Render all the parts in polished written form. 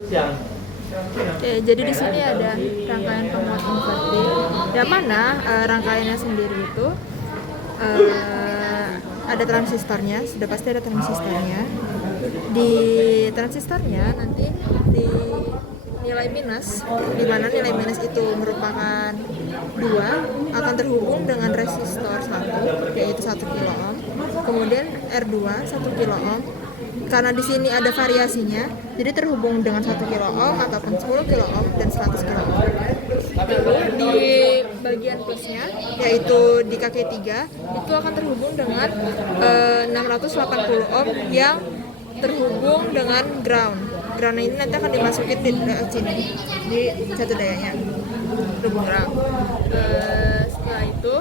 Oke, jadi di sini ada rangkaian penguat invertil. Yang mana rangkaiannya sendiri itu ada transistornya, sudah pasti ada transistornya. Di transistornya nanti di nilai minus, di mana nilai minus itu merupakan 2, akan terhubung dengan resistor 1, yaitu 1 kilo ohm. Kemudian R2 1 kilo ohm. Karena di sini ada variasinya, jadi terhubung dengan 1 kilo ohm ataupun 10 kilo ohm dan 100 kilo ohm. Lalu di bagian plusnya, yaitu di kaki 3, itu akan terhubung dengan 680 ohm yang terhubung dengan ground. Ground ini nanti akan dimasukin di sini, di satu dayanya, terhubung ground. Setelah itu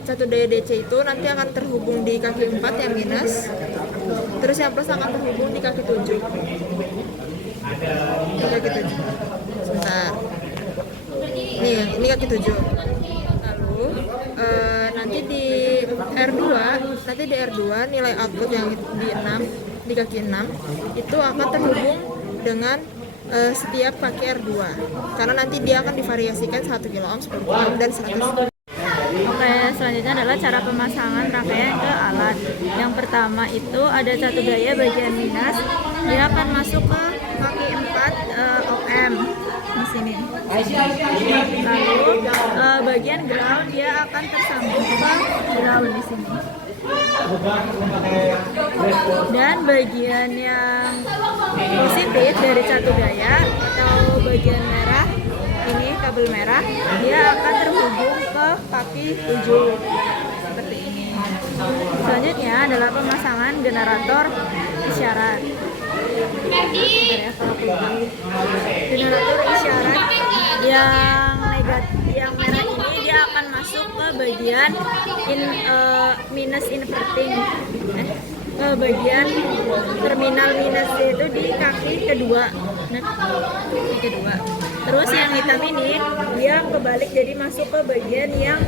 satu daya DC itu nanti akan terhubung di kaki 4 yang minus, terus yang plus akan terhubung di kaki 7. Di kaki 7. Sebentar. Ini kaki 7. Lalu nanti di R2 nilai output yang di kaki 6 itu akan terhubung dengan setiap kaki R2. Karena nanti dia akan divariasikan 1 kilo ohm, 10 kilo ohm dan 100. Oke, selanjutnya adalah cara pemasangan rangkaian ke alat. Yang pertama itu ada satu daya bagian minus, dia akan masuk ke kaki 4 ohm di sini. Lalu bagian ground dia akan tersambung ke ground di sini. Dan bagian yang positif dari satu daya atau bagian merah, ini kabel merah, dia akan terhubung ke kaki 7 seperti ini. Selanjutnya adalah pemasangan generator isyarat. Generator isyarat yang negatif, yang merah ini dia akan masuk ke bagian minus inverting, ke bagian terminal minus itu di kaki kedua. Terus yang hitam ini dia kebalik, jadi masuk ke bagian yang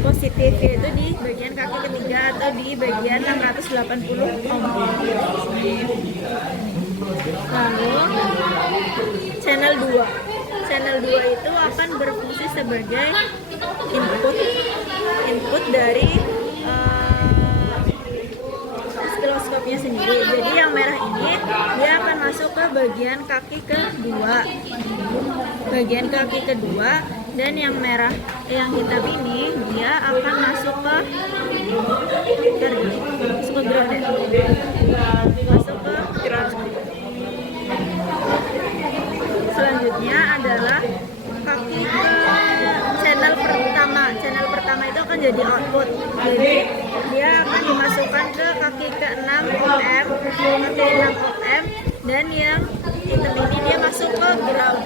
positif, yaitu di bagian kaki ketiga atau di bagian 680 ohm. Lalu channel 2 itu akan berfungsi sebagai input dari oscilloscope-nya sendiri. Jadi yang merah ini dia akan masuk ke bagian kaki kedua, dan yang merah, yang hitam ini dia akan masuk ke ground. Selanjutnya adalah kaki ke channel pertama itu akan jadi output, jadi dia akan dimasukkan ke kaki ke-6 ohm, dan yang hitam ini dia masuk ke ground.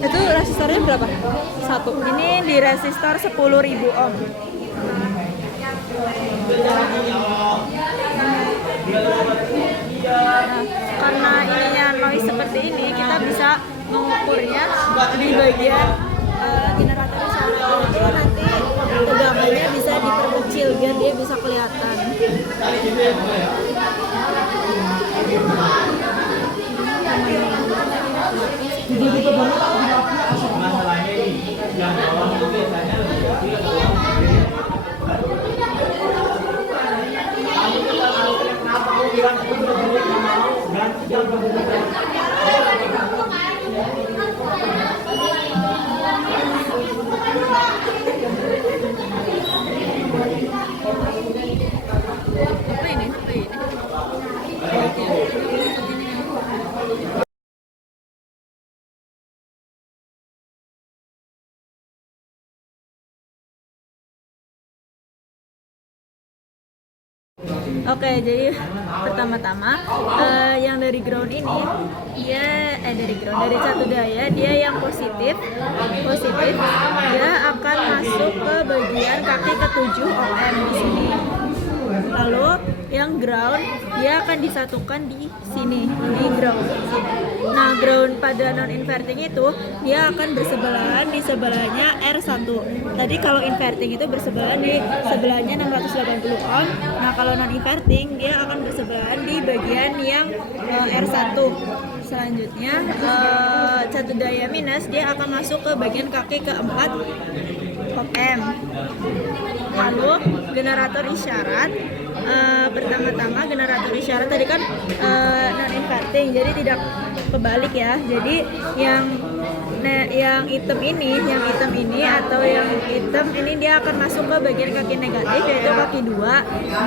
Itu resistornya berapa? 1. Ini di resistor 10.000 ohm. Karena ininya noise seperti ini, kita bisa mengukurnya di bagian generator isyarat. Itu nanti tegangannya bisa diperkecil biar dia bisa kelihatan. Masalahnya ini yang bawah itu biasanya kenapa kamu bilang aku udah beli mau ganti jam Oke, jadi pertama-tama yang dari ground ini dia dari satu daya, dia yang positif dia akan masuk ke bagian kaki ke-7 ohm di sini. Lalu yang ground dia akan disatukan di sini, di ground sini. Nah, ground pada non inverting itu dia akan bersebelahan di sebelahnya R1. Tadi kalau inverting itu bersebelahan di sebelahnya 680 ohm. Nah, kalau non inverting dia akan bersebelahan di bagian yang R1. Selanjutnya satu daya minus dia akan masuk ke bagian kaki keempat ohm. Lalu generator isyarat, pertama-tama generator isyarat tadi kan non inverting, jadi tidak kebalik ya. Jadi yang hitam ini atau yang hitam ini dia akan masuk ke bagian kaki negatif yaitu kaki 2,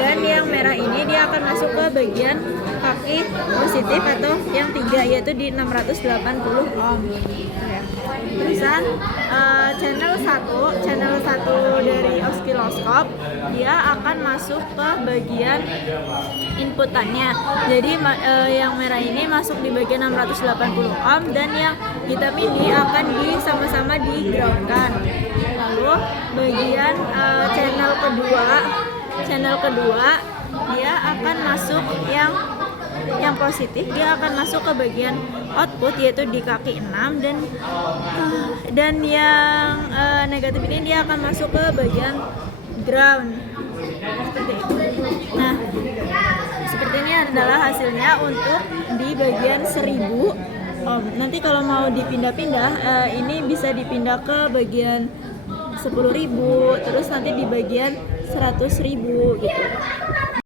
dan yang merah ini dia akan masuk ke bagian kaki positif atau yang 3 yaitu di 680 ohm. Terusan channel 1 dari osiloskop dia akan masuk ke bagian inputannya. Jadi yang merah ini masuk di bagian 680 ohm dan yang hitam ini akan sama-sama di groundkan. Lalu bagian channel kedua dia akan masuk yang positif, dia akan masuk ke bagian output yaitu di kaki 6, dan yang negatif ini dia akan masuk ke bagian ground seperti itu. Nah, seperti ini adalah hasilnya untuk di bagian 1000 ohm. Nanti kalau mau dipindah-pindah ini bisa dipindah ke bagian 10.000, terus nanti di bagian 100.000 gitu.